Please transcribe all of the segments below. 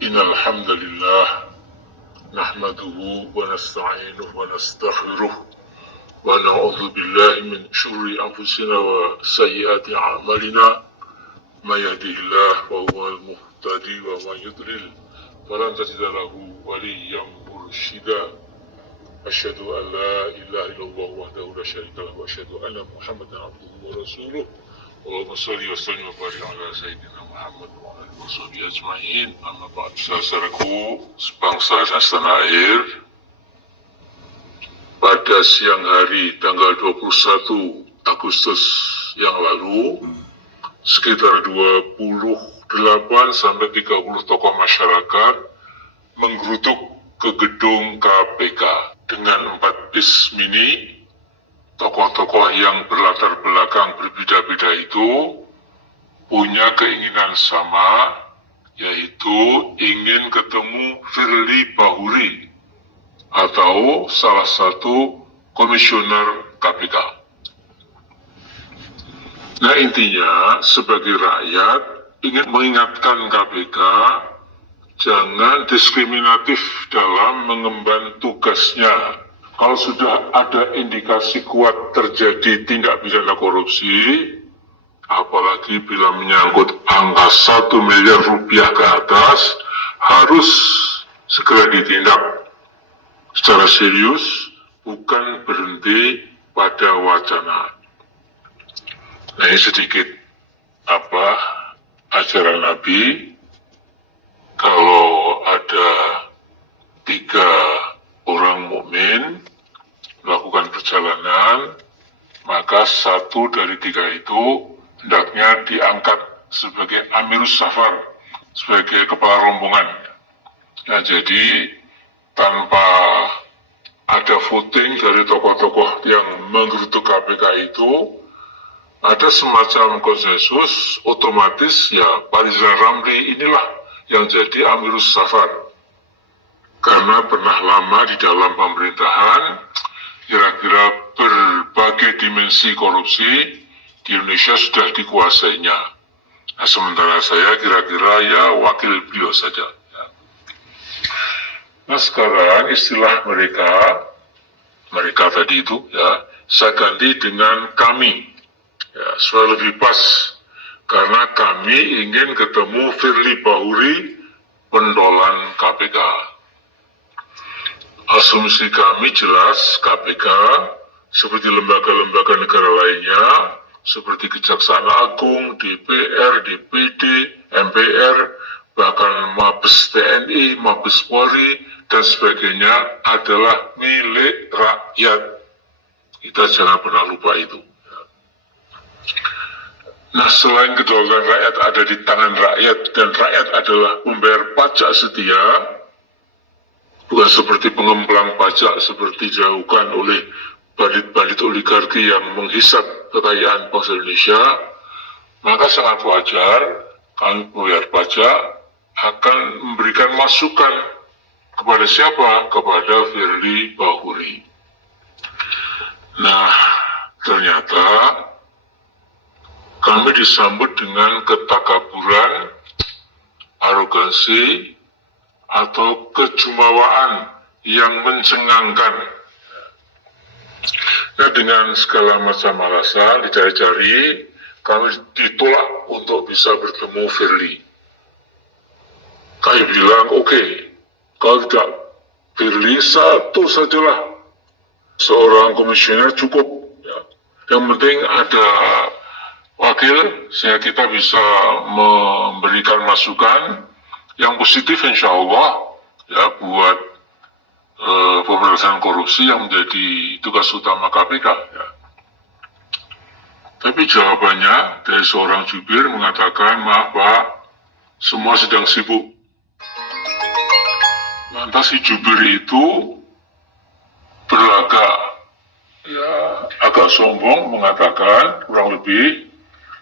Innal hamdalillah nahmaduhu wa nasta'inuhu wa nastaghfiruh wa na'udzu billahi min syururi anfusina wa sayyiati a'malina may yahdihillahu fa huwal muhtadi wa may yudlil falan tajida lahu waliyyan mursyida. Asyhadu an la ilaha illallah wahdahu la syarika lahu wa asyhadu anna Muhammadan abduhu wa rasuluh. Allahumma shalli wa sallim wa barik ala sayyidina Muhammad wa alihi washabihi ajmain. Amma ba'd. Saudaraku sebangsa setanah air, pada siang hari tanggal 21 Agustus yang lalu, sekitar 28 sampai 30 tokoh masyarakat menggeruduk ke gedung KPK dengan 4 bis mini. Tokoh-tokoh yang berlatar belakang berbeda-beda itu punya keinginan sama, yaitu ingin ketemu Firly Bahuri atau salah satu komisioner KPK. Nah, intinya sebagai rakyat ingin mengingatkan KPK jangan diskriminatif dalam mengemban tugasnya. Kalau sudah ada indikasi kuat terjadi tindak pidana korupsi, apalagi bila menyangkut angka 1 miliar rupiah ke atas, harus segera ditindak secara serius, bukan berhenti pada wacana. Nah, ini sedikit ajaran Nabi. Kalau ada 3 orang mukmin melakukan perjalanan, maka 1 dari 3 itu hendaknya diangkat sebagai Amirus Safar, sebagai kepala rombongan. Nah, jadi tanpa ada voting dari tokoh-tokoh yang menggeruduk KPK itu, ada semacam konsensus, otomatis ya Pak Rizal Ramli inilah yang jadi Amirus Safar. Karena pernah lama di dalam pemerintahan, kira-kira berbagai dimensi korupsi di Indonesia sudah dikuasainya. Nah, sementara saya kira-kira ya wakil beliau saja. Nah, sekarang istilah mereka tadi itu ya saya ganti dengan kami, ya supaya lebih pas, karena kami ingin ketemu Firly Bahuri, pentolan KPK. Asumsi kami jelas, KPK seperti lembaga-lembaga negara lainnya, seperti Kejaksaan Agung, DPR, DPD, MPR, bahkan Mabes TNI, Mabes Polri, dan sebagainya adalah milik rakyat. Kita jangan pernah lupa itu. Nah, selain kedaulatan rakyat ada di tangan rakyat, dan rakyat adalah pembayar pajak setia, bukan seperti pengemplang pajak seperti dilakukan oleh bandit-bandit oligarki yang menghisap kekayaan bangsa Indonesia, maka sangat wajar kami pembayar pajak akan memberikan masukan kepada siapa? Kepada Firly Bahuri. Nah, ternyata kami disambut dengan ketakaburan, arogansi, atau kejumawaan yang mencengangkan. Nah, dengan segala macam alasan dicari-cari, kami ditolak untuk bisa bertemu Firly. Kami bilang, oke, kalau tidak Firly, 1 sajalah, seorang komisioner cukup. Ya. Yang penting ada wakil, sehingga kita bisa memberikan masukan yang positif, insya Allah, ya, buat pemberantasan korupsi yang menjadi tugas utama KPK. Ya. Tapi jawabannya dari seorang jubir mengatakan, maaf Pak, semua sedang sibuk. Lantas si jubir itu berlagak, ya, agak sombong mengatakan, kurang lebih,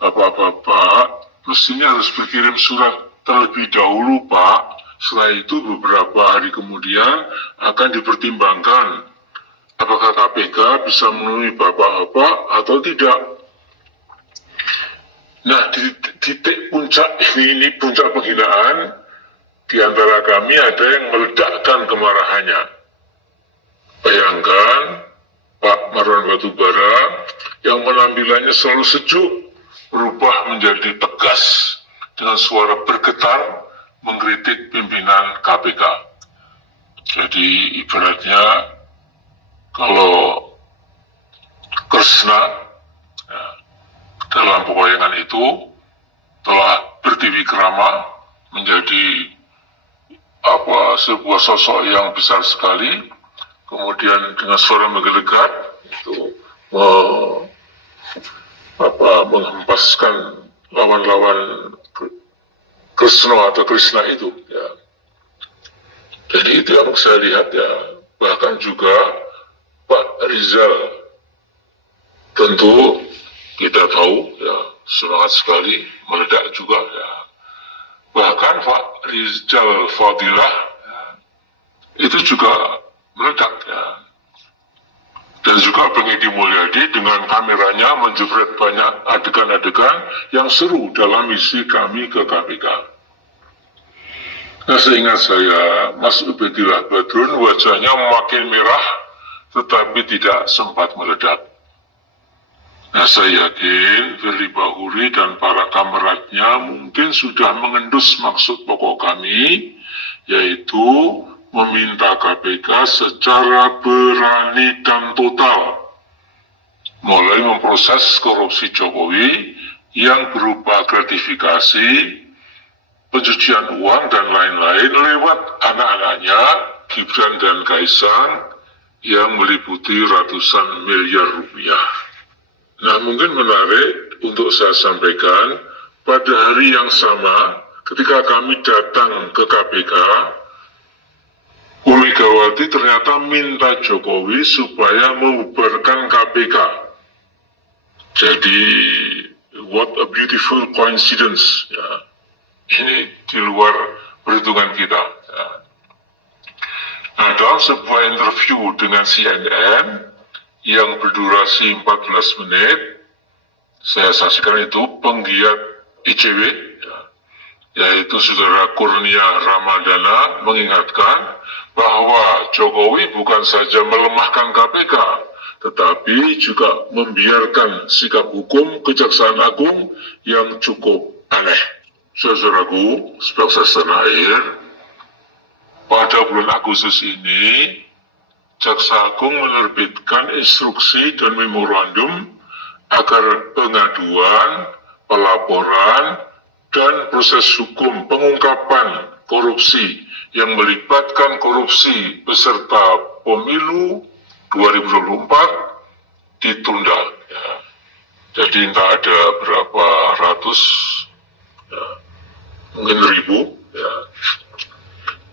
Bapak-bapak mestinya harus berkirim surat terlebih dahulu Pak. Setelah itu beberapa hari kemudian akan dipertimbangkan apakah KPK bisa memenuhi bapak-bapak atau tidak. Nah, di titik puncak ini, puncak penghinaan, di antara kami ada yang meledakkan kemarahannya. Bayangkan Pak Marwan Batubara yang penampilannya selalu sejuk berubah menjadi tegas dengan suara bergetar mengkritik pimpinan KPK. Jadi ibaratnya kalau Kresna ya, dalam pewayangan itu telah berdiri kerama menjadi sebuah sosok yang besar sekali, kemudian dengan suara menggelegar itu menghempaskan lawan-lawan Kresna atau Krishna itu ya. Jadi itu yang saya lihat ya. Bahkan juga Pak Rizal tentu kita tahu ya, semangat sekali, meledak juga ya. Bahkan Pak Rizal Fadilah ya, itu juga meledak ya. Dan juga Bang Edi Mulyadi dengan kameranya menjepret banyak adegan-adegan yang seru dalam misi kami ke KPK. Nah, seingat saya, Mas Ubedillah Badrun wajahnya makin merah tetapi tidak sempat meledak. Nah, saya yakin Firly Bahuri dan para kameratnya mungkin sudah mengendus maksud pokok kami, yaitu meminta KPK secara berani dan total mulai memproses korupsi Jokowi yang berupa gratifikasi, pencucian uang dan lain-lain lewat anak-anaknya Gibran dan Kaisang yang meliputi ratusan miliar rupiah. Nah, mungkin menarik untuk saya sampaikan, pada hari yang sama ketika kami datang ke KPK, Bu Megawati ternyata minta Jokowi supaya membubarkan KPK. Jadi, what a beautiful coincidence ya. Ini di luar perhitungan kita ya. Nah, dalam sebuah interview dengan CNN yang berdurasi 14 menit, saya saksikan itu penggiat ICW ya, yaitu Saudara Kurnia Ramadana mengingatkan bahwa Jokowi bukan saja melemahkan KPK, tetapi juga membiarkan sikap hukum Kejaksaan Agung yang cukup aneh. Saudaraku, sebangsa setanah air, pada bulan Agustus ini, Jaksa Agung menerbitkan instruksi dan memorandum agar pengaduan, pelaporan, dan proses hukum pengungkapan korupsi yang melibatkan korupsi peserta pemilu 2024 ditunda. Ya. Jadi entah ada berapa ratus, ya, mungkin ribu, ya,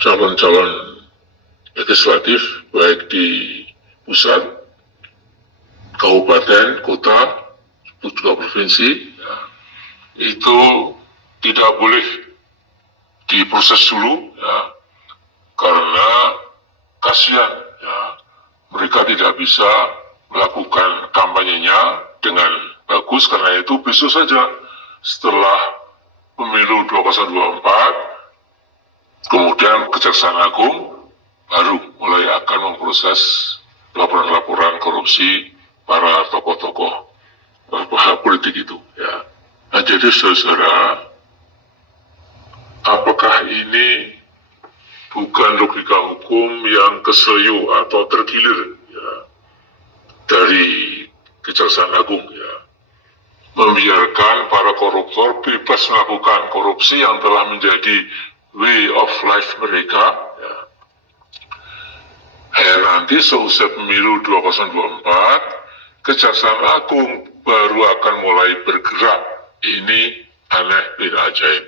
calon-calon legislatif baik di pusat, kabupaten, kota, juga provinsi, ya, itu tidak boleh diproses dulu, ya, karena kasihan, ya, mereka tidak bisa melakukan kampanyenya dengan bagus. Karena itu besok saja setelah pemilu 2024, kemudian Kejaksaan Agung baru mulai akan memproses laporan-laporan korupsi para tokoh-tokoh politik itu. Ya. Nah, jadi saudara, apakah ini bukan logika hukum yang keselio atau tergilir ya, dari Kejaksaan Agung ya, membiarkan para koruptor bebas melakukan korupsi yang telah menjadi way of life mereka ya. Nanti seusai pemilu 2024 Kejaksaan Agung baru akan mulai bergerak. Ini aneh bin ajaib.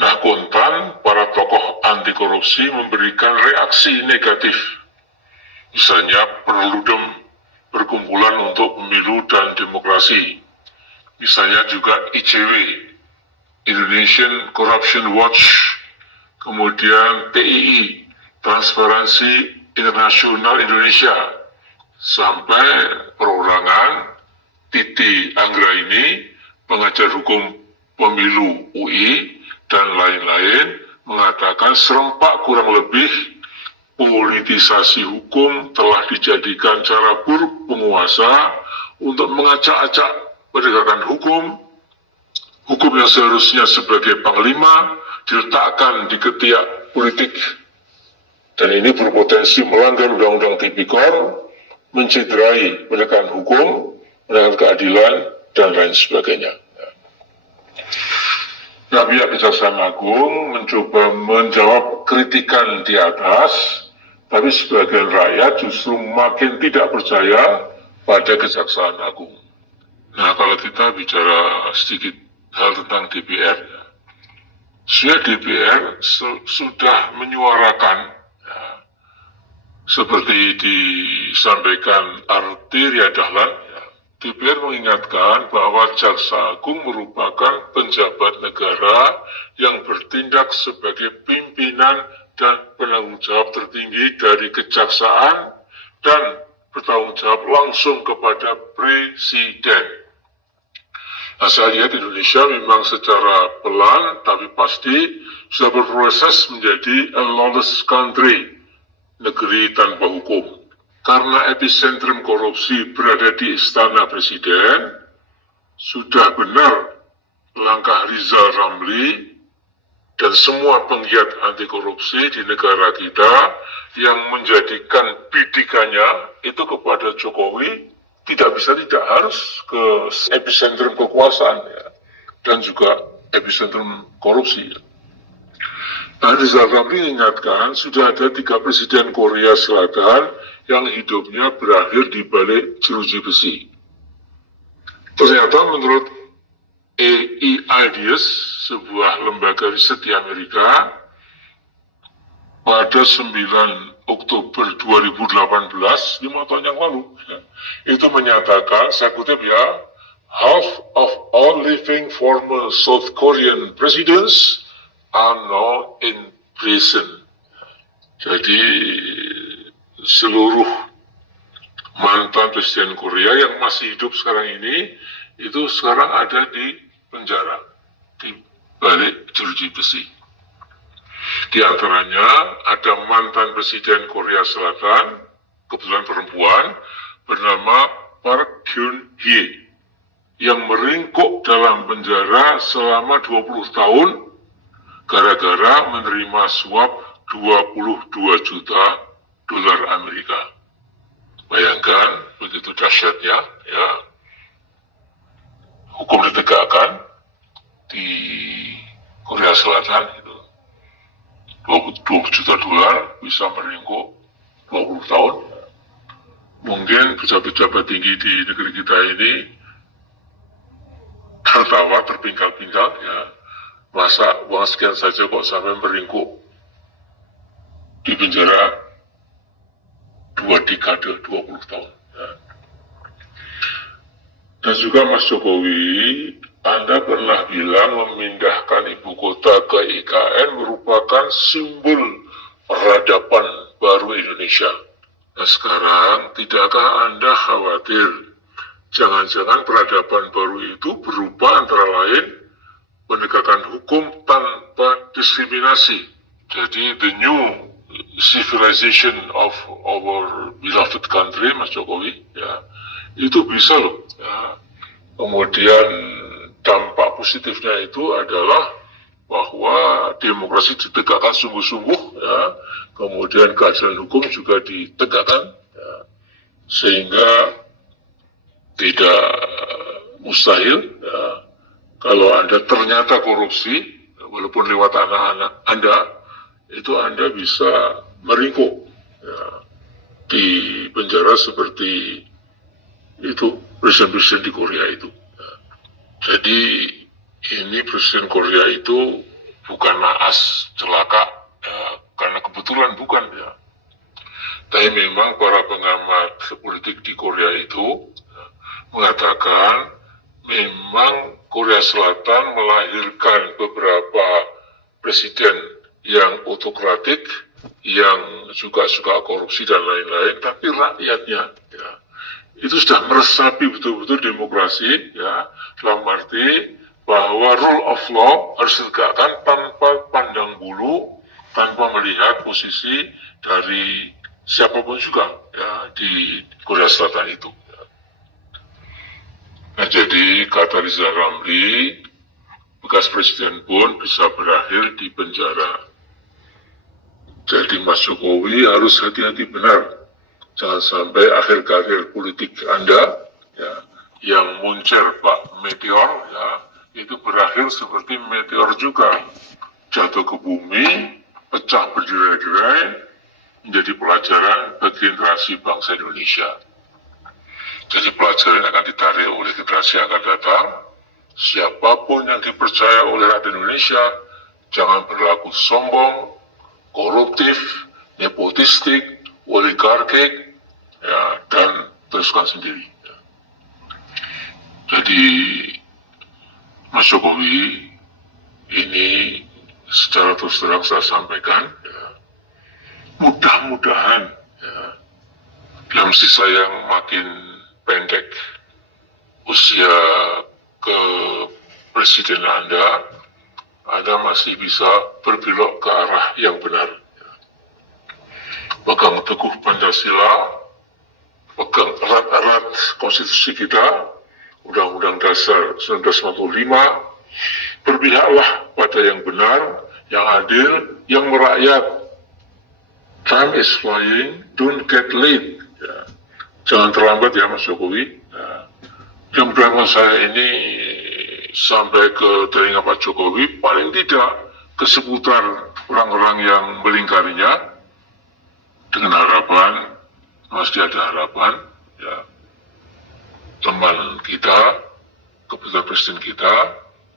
Nah, kontan para tokoh anti korupsi memberikan reaksi negatif. Misalnya Perludem, Perkumpulan untuk Pemilu dan Demokrasi. Misalnya juga ICW, Indonesian Corruption Watch. Kemudian TII, Transparansi Internasional Indonesia. Sampai perorangan Titi Anggraini, pengajar hukum pemilu UI, dan lain-lain mengatakan serempak kurang lebih politisasi hukum telah dijadikan cara buruk penguasa untuk mengacak-acak penegakan hukum yang seharusnya sebagai panglima diletakkan di ketiak politik, dan ini berpotensi melanggar undang-undang tipikor, mencederai penegakan hukum, penegakan keadilan, dan lain sebagainya. Nah, pihak Kejaksaan Agung mencoba menjawab kritikan di atas, tapi sebagian rakyat justru makin tidak percaya pada Kejaksaan Agung. Nah, kalau kita bicara sedikit hal tentang DPR, DPR sudah menyuarakan, ya, seperti disampaikan Arteria Dahlan, ya, DPR mengingatkan bahwa Jaksa Agung merupakan penjabat negara yang bertindak sebagai pimpinan dan penanggung jawab tertinggi dari kejaksaan dan bertanggung jawab langsung kepada Presiden. Nah, saya lihat Indonesia memang secara pelan tapi pasti sudah berproses menjadi a lawless country, negeri tanpa hukum. Karena epicentrum korupsi berada di Istana Presiden, sudah benar langkah Rizal Ramli dan semua penggiat anti korupsi di negara kita yang menjadikan bidikannya itu kepada Jokowi, tidak harus ke epicentrum kekuasaan, ya, dan juga epicentrum korupsi. Ya. Nah, Rizal Ramli mengingatkan sudah ada 3 presiden Korea Selatan yang hidupnya berakhir di balik jeruji besi. Ternyata menurut EIDS, sebuah lembaga riset di Amerika, pada 9 Oktober 2018, 5 tahun yang lalu, ya, itu menyatakan, saya kutip ya, half of all living former South Korean presidents are now in prison. Jadi seluruh mantan presiden Korea yang masih hidup sekarang ini, itu sekarang ada di penjara, di balik jeruji besi. Di antaranya ada mantan presiden Korea Selatan, kebetulan perempuan, bernama Park Geun-hye, yang meringkuk dalam penjara selama 20 tahun gara-gara menerima suap 22 juta dolar Amerika. Bayangkan begitu dahsyatnya, ya, hukum ditegakkan di Korea Selatan, itu 20 juta dolar bisa meringkuk 20 tahun. Mungkin pejabat-pejabat tinggi di negeri kita ini tertawa, terpingkal-pingkal, ya, masa uang sekian saja kok sampai meringkuk di penjara 2 dekade, 20 tahun. Ya. Dan juga Mas Jokowi, Anda pernah bilang memindahkan ibu kota ke IKN merupakan simbol peradaban baru Indonesia. Nah, sekarang tidakkah Anda khawatir jangan-jangan peradaban baru itu berupa antara lain penegakan hukum tanpa diskriminasi. Jadi the new civilization of our beloved country, Mas Jokowi, ya, itu bisa loh. Ya. Kemudian dampak positifnya itu adalah bahwa demokrasi ditegakkan sungguh-sungguh, ya. Kemudian keadilan hukum juga ditegakkan, ya. Sehingga tidak mustahil, ya, kalau Anda ternyata korupsi, walaupun lewat anak-anak Anda, itu Anda bisa meringkuk, ya, di penjara seperti itu presiden-presiden di Korea itu. Ya. Jadi ini presiden Korea itu bukan naas celaka, ya, karena kebetulan bukan, ya. Tapi memang para pengamat politik di Korea itu, ya, mengatakan memang Korea Selatan melahirkan beberapa presiden yang autokratik, yang juga suka korupsi dan lain-lain, tapi rakyatnya, ya, itu sudah meresapi betul-betul demokrasi, ya, dalam arti bahwa rule of law harus ditegakkan tanpa pandang bulu, tanpa melihat posisi dari siapapun juga ya di Korea Selatan itu. Nah, jadi kata Rizal Ramli, bekas presiden pun bisa berakhir di penjara. Jadi Mas Jokowi harus hati-hati benar, jangan sampai akhir karir politik Anda ya, yang muncul Pak Meteor ya, itu berakhir seperti meteor juga, jatuh ke bumi, pecah berderai-derai, menjadi pelajaran bagi generasi bangsa Indonesia. Jadi pelajaran yang akan ditarik oleh generasi yang akan datang, siapapun yang dipercaya oleh rakyat Indonesia, jangan berlaku sombong, koruptif, nepotistik, oligarkik, ya, dan teruskan sendiri. Ya. Jadi Mas Jokowi ini secara terus terang saya sampaikan, ya, mudah-mudahan ya, dalam sisa yang makin pendek usia ke presiden Anda masih bisa berbelok ke arah yang benar. Pegang teguh Pancasila, pegang erat-erat konstitusi kita, Undang-Undang Dasar 1945, berpihaklah pada yang benar, yang adil, yang merakyat. Time is flying, don't get late. Ya. Jangan terlambat ya Mas Jokowi. Ya. Mudah-mudahan saya ini sampai ke telinga Pak Jokowi, paling tidak ke seputar orang-orang yang melingkarinya, dengan harapan, masih ada harapan, ya, teman kita, keputusan presiden kita,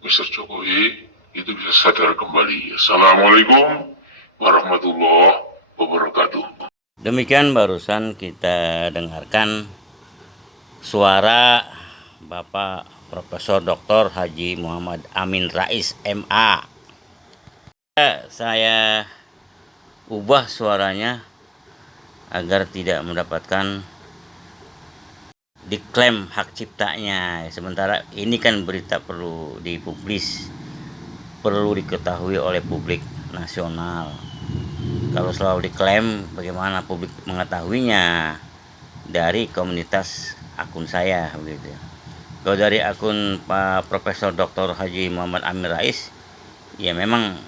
Mr. Jokowi, itu bisa sadar kembali. Assalamualaikum warahmatullahi wabarakatuh. Demikian barusan kita dengarkan suara Bapak Profesor Dr. Haji Muhammad Amin Rais MA. Saya ubah suaranya agar tidak mendapatkan diklaim hak ciptanya. Sementara ini kan berita perlu dipublis, perlu diketahui oleh publik nasional. Kalau selalu diklaim, bagaimana publik mengetahuinya? Dari komunitas akun saya begitu. Kalau dari akun Pak Profesor Dr. Haji Muhammad Amin Rais, ya memang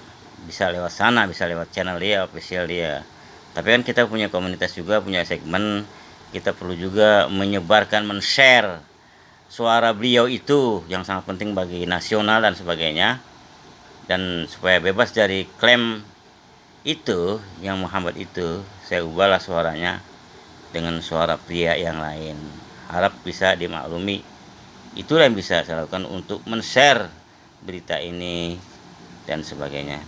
bisa lewat sana, bisa lewat channel dia, official dia. Tapi kan kita punya komunitas juga, punya segmen, kita perlu juga menyebarkan, men-share suara beliau itu yang sangat penting bagi nasional dan sebagainya. Dan supaya bebas dari klaim itu, yang Muhammad itu, saya ubahlah suaranya dengan suara pria yang lain. Harap bisa dimaklumi. Itulah yang bisa saya lakukan untuk men-share berita ini dan sebagainya.